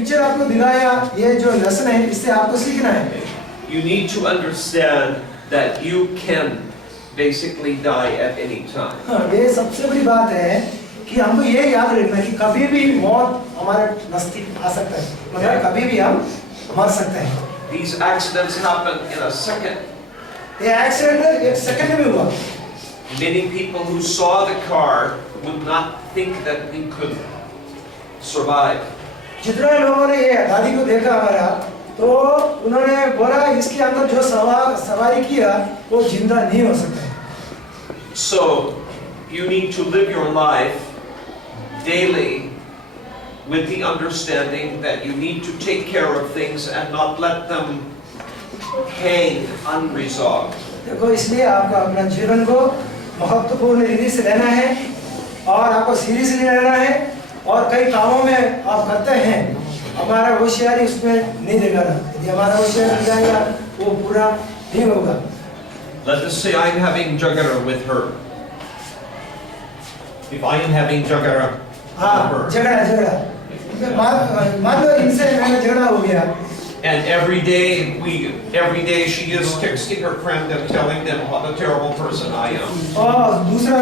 पिक्चर आपको दिखाया, ये जो लेसन है इससे आपको सीखना है। You need to understand that you can basically die at any time. हाँ, ये सबसे बड़ी बात है कि हमको ये याद रखना कि कभी भी मौत हमारे नजदीक आ सकता है, मतलब कभी भी हम मर सकते हैं। These accidents happen in a second. ये एक्सीडेंट एक सेकंड में हुआ। Many people who saw the car would not think that we could survive. जितने लोगों ने ये गाड़ी को देखा हमारा, तो उन्होंने बोला इसके अंदर जो सवारी किया वो जिंदा नहीं हो सकता है। So you need to live your life daily with the understanding that you need to take care of things and not let them hang unresolved. देखो, इसलिए आपको अपना जीवन को महत्वपूर्ण रीति से लेना है और आपको सीरियसली लेना है, और कई कामों में आप करते हैं, हमारा होशियारी उसमें नहीं दिखाना। यदि हमारा होशियारी दिखाएगा वो पूरा नहीं होगा। Let us say I'm having jagara with her. If I am having jagara with her. झगड़ा मान लो इनसे मेरा झगड़ा हो गया। And every day she is texting her friend and telling them what a terrible person I am. और दूसरा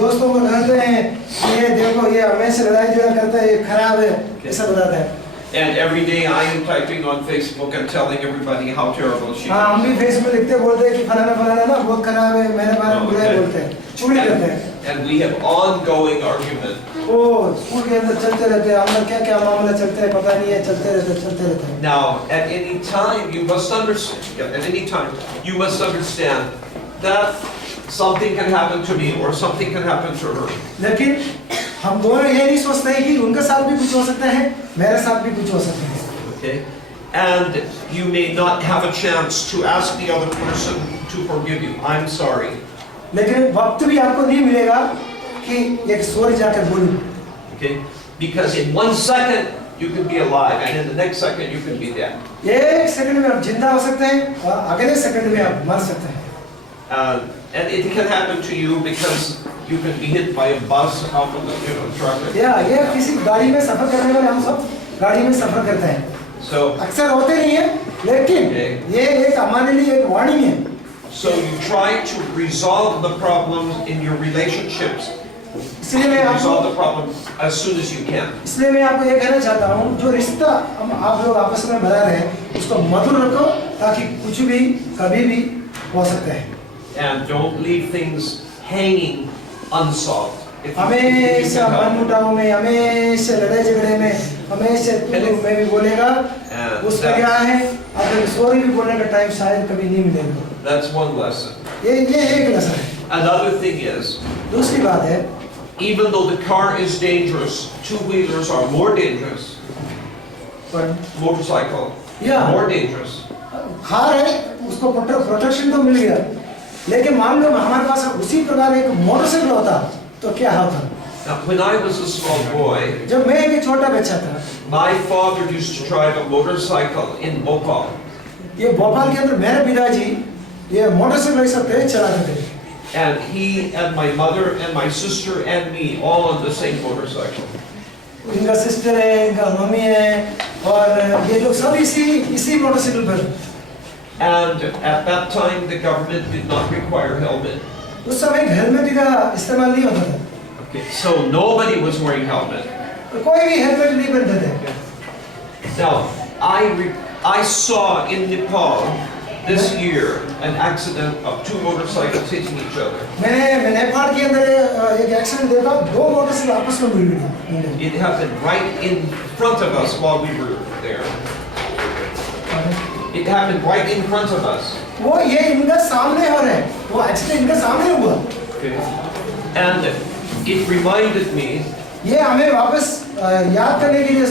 दोस्तों को कहते हैं ये देखो ये हमेशा लड़ाई झगड़ा करता है, ये खराब है, ऐसा बताता है। And every day I am typing on Facebook and telling everybody how terrible she is. हाँ, हम भी फेसबुक लिखते बोलते हैं कि फलाना ना बहुत खराब है, मेरे बारे में बुरा बोलते हैं, चुगली करते हैं। And we have ongoing argument. ओ स्कूल के अंदर चलते रहते हैं, अंदर क्या मामला चलते हैं पता नहीं है, चलते रहते हैं। Now, at any time you must understand that something can happen to me or something can happen to her. लेकिन हम दोनों ये नहीं सोचते हैं कि उनके साथ भी कुछ हो सकता है, मेरे साथ भी कुछ हो सकता है। Okay? And you may not have a chance to ask the other person to forgive you. I'm sorry. लेकिन वक्त भी आपको नहीं मिलेगा कि एक सॉरी जाकर बोलूं। Okay? Because in 1 second you can be alive and in the next second you can be dead. एक सेकंड में आप जिंदा हो सकते हैं और अगले सेकंड में आप मर सकते हैं। And it can happen to you because you can be hit by a bus off of the truck. या ये किसी गाड़ी में सफर करने वाले, हम सब गाड़ी में सफर करते हैं। So अक्सर होते नहीं है, लेकिन ये एक हमारे लिए एक वार्निंग है। So you try to resolve the problems in your relationships. इसलिए मैं resolve the problem as soon as you can. इसलिए मैं आपको ये कहना चाहता हूँ, जो रिश्ता हम आप लोग आपस में बना रहे हैं उसको मधुर रखो, ताकि कुछ भी कभी भी हो सकता है। And don't leave things hanging unsolved. हमेशा मनमुटाव में, हमेशा लड़ाई झगड़े में, हमेशा तू मैं भी बोलेगा, उसमें क्या है, अगर सॉरी भी बोलने का टाइम शायद कभी नहीं मिलेगा। That's one lesson. ये एक लेसन है। Another thing is, दूसरी बात है, even though the car is dangerous, two-wheelers are more dangerous. Motorcycle, more dangerous. Car है, उसको प्रोटेक्शन तो मिल गया, लेकिन मान लो हमारे पास उसी प्रकार एक मोटरसाइकिल होता तो क्या होता? Now, when I was a small boy, जब मैं एक छोटा बच्चा था, my father used to drive a motorcycle in Bhopal. ये भोपाल के अंदर मेरे पिताजी ये मोटरसाइकिल ऐसा तेज चलाते थे। And he and my mother and my sister and me all on the same motorcycle. इनका सिस्टर है, इनका मम्मी है, और ये लोग सब इसी मोटरसाइकिल पर। And at that time the government did not require helmet. उस समय हेलमेट का इस्तेमाल नहीं होता था। Okay, so nobody was wearing helmet. कोई भी हेलमेट नहीं पहनते थे। Now, I saw in Nepal this year an accident of two motorcycles hitting each other. मैंने नेपाल के अंदर एक एक्सीडेंट देखा, दो मोटरसाइकिल आपस में भिड़ गई। It happened right in front of us while we were there. It happened right in front of us. वो ये इनका सामने हो रहा है, वो एक्सीडेंट इनका सामने हुआ। Okay. And it reminded me. ये हमें वापस याद करने के लिए।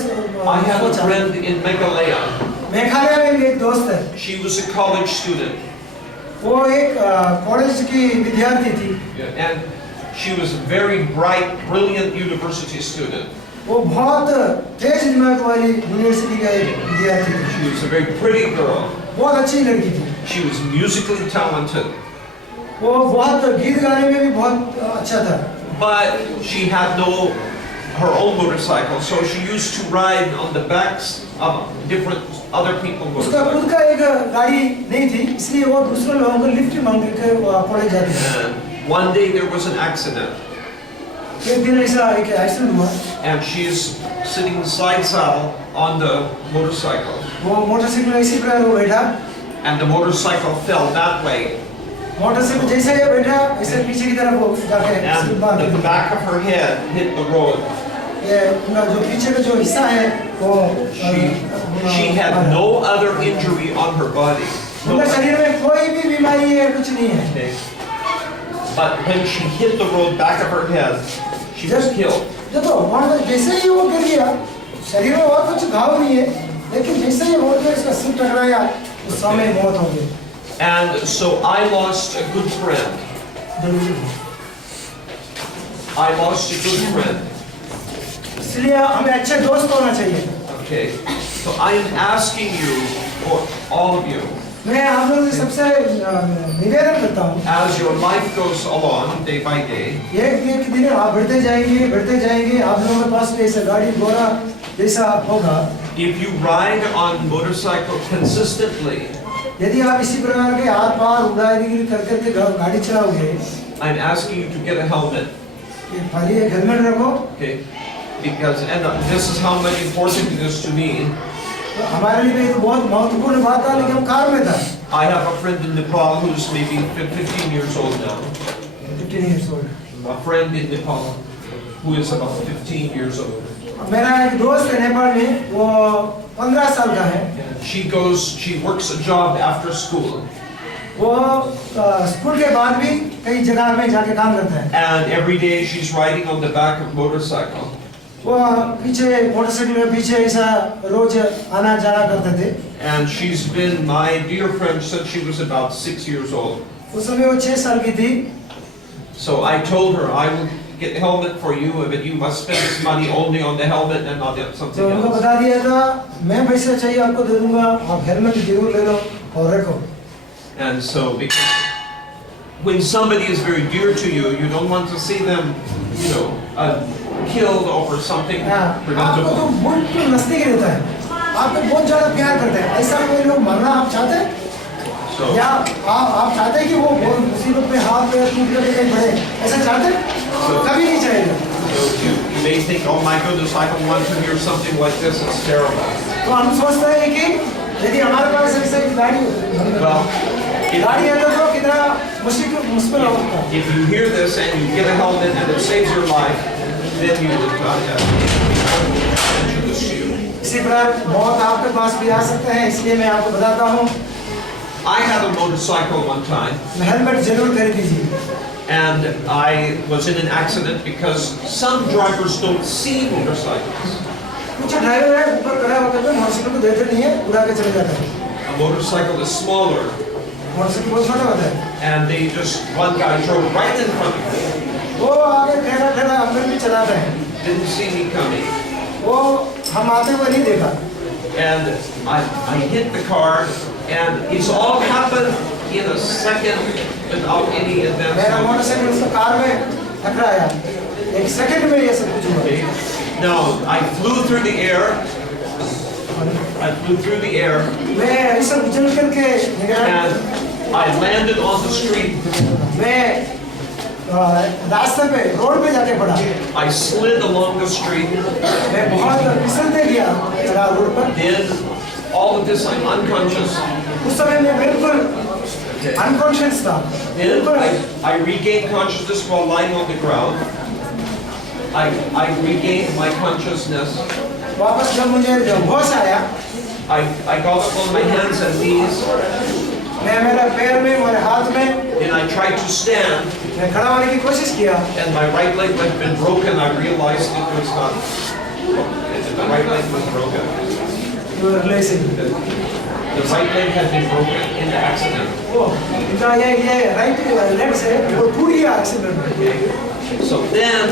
I have a friend in Meghalaya. Meghalaya में एक दोस्त है। She was a college student. वो एक कॉलेज की विद्यार्थी थी। And she was a very bright, brilliant university student. वो बहुत तेज दिमाग वाली यूनिवर्सिटी का एक विद्यार्थी थी। She was a very pretty girl. बहुत अच्छी लड़की थी। She was musically talented. वो बहुत गीत गाने में भी बहुत अच्छा था। But she had no her own motorcycle, so she used to ride on the backs of different other people's उसका खुद motorcycles. का एक गाड़ी नहीं थी, इसलिए वो दूसरे लोगों को लिफ्ट मांग के कॉलेज जाती थी। And one day there was an accident, एक दिन ऐसा एक एक्सीडेंट हुआ, and she's sitting side saddle on the motorcycle, वो मोटरसाइकिल इसी प्रकार वो बैठा, and the motorcycle fell that way, motorcycle जैसे ये बैठा ऐसे पीछे की तरफ वो जाके and the back of her head hit the road. ये उनका जो पीछे का जो हिस्सा है वो She had no other injury on her body. उनके शरीर में कोई भी बीमारी है, कुछ नहीं है। Okay. But when she hit the road, back of her head, she was killed. देखो जैसे ही वो गिर गया, शरीर में और कुछ घाव नहीं है, लेकिन जैसे ही रोड में इसका सिर टकराया उस समय मौत हो गई। And so I lost a good friend. I lost a good friend. इसलिए हमें अच्छे दोस्त होना चाहिए। Okay. So I am asking you, or all of you, मैं आप लोगों से सबसे निवेदन करता हूँ, as your life goes along day by day, एक दिन आप बढ़ते जाएंगे, आप लोगों के पास भी ऐसा गाड़ी घोड़ा जैसा होगा। if you ride on motorcycle consistently, यदि आप इसी प्रकार के आर पार उड़ागिरी करके गाड़ी चलाओगे, I'm asking you to get a helmet. खाली एक हेलमेट रखो। Okay. Because and this is how much important it is to me. तो हमारे लिए तो बहुत महत्वपूर्ण बात था, लेकिन हम कार में था। I have a friend in Nepal who's maybe 15 years old now. 15 years old. A friend in Nepal who is about 15 years old. मेरा एक दोस्त है नेपाल में, वो 15 साल का है। She works a job after school. वो स्कूल के बाद भी कई जगह में जाके काम करता है। And every day she's riding on the back of a motorcycle. वो पीछे मोटरसाइकिल में पीछे ऐसा रोज आना जाना करते थे। And she's been my dear friend since she was about 6 years old. उस समय वो 6 साल की थी। So I told her I will get the helmet for you, but you must spend this money only on the helmet and not on तो something उनको else. बता दिया था, मैं पैसा चाहिए आपको दे दूंगा, आप हेलमेट जरूर ले लो और रखो। And so because when somebody is very dear to you, you don't want to see them, killed over something आपको तो preventable. बहुत नजदीक रहता है, आपको बहुत ज्यादा प्यार करते हैं। ऐसा कोई लोग मरना आप चाहते हैं? So या आप चाहते हैं कि वो बहुत मुसीबत में हाथ में टूट करके कहीं बढ़े, ऐसा चाहते हैं? कभी नहीं चाहेगा। you may think, oh my goodness, I don't want to hear something like this, it's terrible. तो हम सोचते हैं कि यदि हमारे पास ऐसा एक गाड़ी Well, गाड़ी है तो कितना मुश्किल होता है। if you hear this and you get a helmet and it saves your life, then you will mention this to you. इसी प्रकार मौत आपके पास भी आ सकता है, इसलिए मैं आपको बताता हूँ, I had a motorcycle one time, helmet जरूर खरीद लीजिए। and I was in an accident because some drivers don't see motorcycles. कुछ ड्राइवर है ऊपर खड़ा होकर के मोटरसाइकिल को देखते नहीं है, उड़ा के चले जाते हैं। A motorcycle is smaller, motorcycle बहुत छोटा होता है। and one guy drove right in front of me, वो आगे ठहरा अंदर भी चलाते हैं। didn't see me coming, वो हम आते हुए नहीं देखा। and I hit the car, and it's all happened in a second without any advance मेरा notice. मोटरसाइकिल उसका कार में टकराया, एक सेकंड में ये सब कुछ हुआ। Okay. Now I flew through the air. मैं ऐसा उछल करके And I landed on the street. मैं रास्ते पे रोड पे जाके पड़ा। I slid along the street. मैं बहुत फिसलते गया रोड पर। Then all of this I'm unconscious. उस समय मैं बिल्कुल अनकॉन्शियस था। Then I regained consciousness while lying on the ground. I regained my consciousness. वापस जब मुझे होश आया, I got up on my hands and knees. मैं मेरे पैर में, मेरे हाथ में, And I tried to stand. मैं खड़ा होने की कोशिश किया। And my right leg had been broken. I realized it was not. The right leg was broken. You were releasing. The right leg had been broken in the accident. वो इनका ये right leg से वो टूट गया एक्सीडेंट में। So then,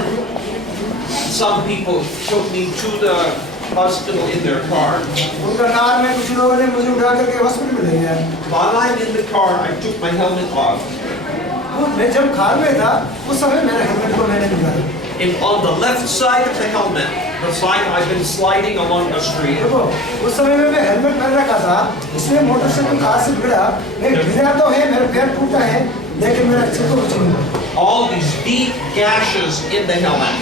some people took me to the hospital in their car. उनका कार में कुछ लोगों ने मुझे उठा करके हॉस्पिटल में ले गया। While I'm in the car, I took my helmet off. मैं जब कार में था, उस समय मेरा हेलमेट को मैंने निकाला। on the left side of the helmet, the side I've been sliding along the street, देखो उस समय में मैं हेलमेट पहन रखा था, इसलिए मोटरसाइकिल कार से गिरा, मैं गिरा तो है, मेरा पैर टूटा है, लेकिन मेरा सिर तो कुछ नहीं हुआ। all these deep gashes in the helmet,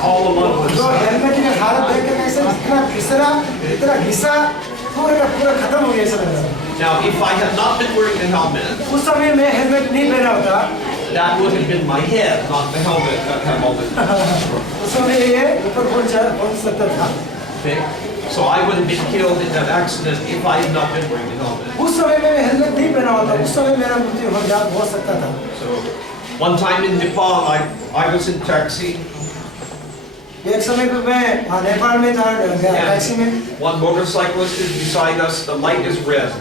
all along the जो side. हेलमेट की हालत देख के कैसे इतना घिसा, पूरा का पूरा खत्म हो गया ऐसा लग रहा। Now, if I had not been wearing the helmet, उस समय मैं हेलमेट नहीं पहना होता, that would have been my head, not the helmet that had all the. उस समय ये ऊपर पहुंच सकता था। Okay? So I would have been killed in that accident if I had not been wearing the helmet. उस समय में हेलमेट नहीं पहना होता, उस समय मेरा मृत्यु हो सकता था। So one time in Nepal, I was in taxi. एक समय पे मैं नेपाल में था टैक्सी में, One motorcyclist is beside us. The light is red.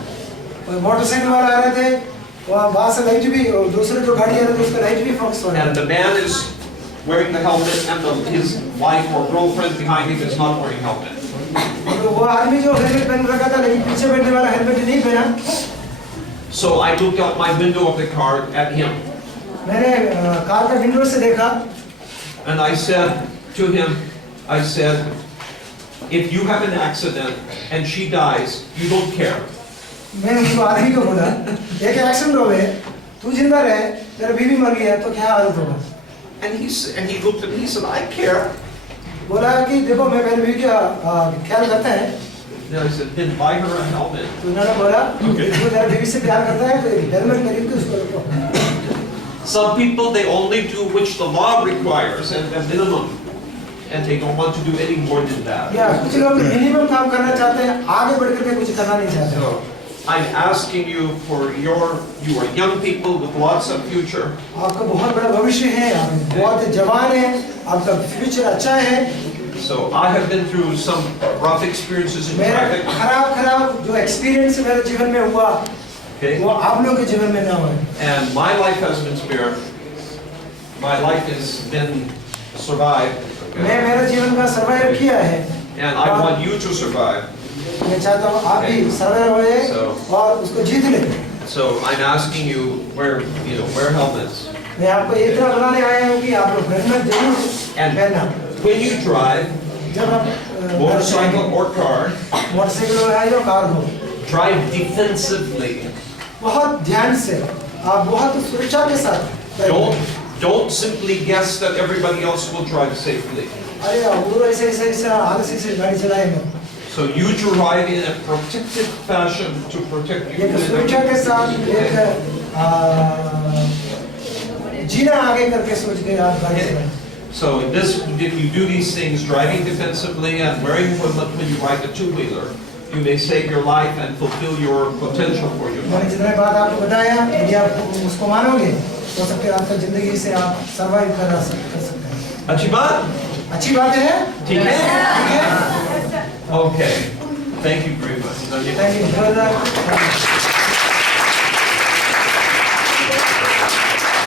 Motorcycle वाला आ रहे थे, वहाँ से लाइट भी, दूसरे जो गाड़ी आ रहे थे उसका लाइट भी फोकस हो रहा And the man is wearing the helmet, and his wife or girlfriend behind him is not wearing helmet. था। वो आदमी जो हेलमेट पहन रखा था, लेकिन पीछे बैठने वाला हेलमेट नहीं पहना। So I looked out my window of the car at him, मैंने कार का विंडो से देखा, and I said to him, I said, if you have an accident and she dies, you don't care. मैंने उसको आदमी को बोला, एक एक्सीडेंट हो गए, तू जिंदा रहे, तेरा बीवी मर गया, तो क्या हालत होगा? And he looked at me, he said, I care. बोला कि देखो मैं मेरी बीवी का ख्याल करता है। Then I said, then buy her a helmet. तो उन्होंने बोला, तू तेरा बीवी से प्यार करता है, तो हेलमेट खरीद के उसको रखो। Some people, they only do which the law requires and the minimum, and they don't want to do any more than that. या कुछ लोग मिनिमम काम करना चाहते हैं, आगे बढ़ करके कुछ करना नहीं चाहते। So I'm asking you for you are young people with lots of future. आपका बहुत बड़ा भविष्य है, आप बहुत जवान हैं, आपका फ्यूचर अच्छा है। So I have been through some rough experiences in मेरा traffic. खराब जो एक्सपीरियंस मेरे जीवन में हुआ, Okay. वो आप लोगों के जीवन में ना होए। And my life has been spared. My life has been survived. मैं मेरा जीवन का सर्वाइव किया है, And I want you to survive. मैं चाहता हूँ आप भी सर्वाइव होए और उसको जीत लें। So I'm asking you, wear helmets. मैं आपको ये इतना बताने आया हूँ कि आप लोग हेलमेट जरूर And पहनना। when you drive, जब आप motorcycle or car, मोटरसाइकिल हो या कार हो, drive defensively. बहुत ध्यान से, आप बहुत सुरक्षा के साथ। Don't simply guess that everybody else will drive safely. अरे वो ऐसे आलसी से गाड़ी चलाए मैं। So you drive in a protected fashion to protect you. एक सुरक्षा के साथ एक जीना आगे करके सोच के आप गाड़ी चलाएं। So if you do these things, driving defensively and wearing helmet when you ride a two-wheeler, you may save your life and fulfill your potential for your मैंने life. जितने बात आपको बताया, यदि आप उसको मानोगे, तो सकते हैं आपका जिंदगी से आप सर्वाइव कर सकते हैं। अच्छी बात? अच्छी बात है? ठीक है? ठीक है? Okay. Thank you very much. Thank you, brother.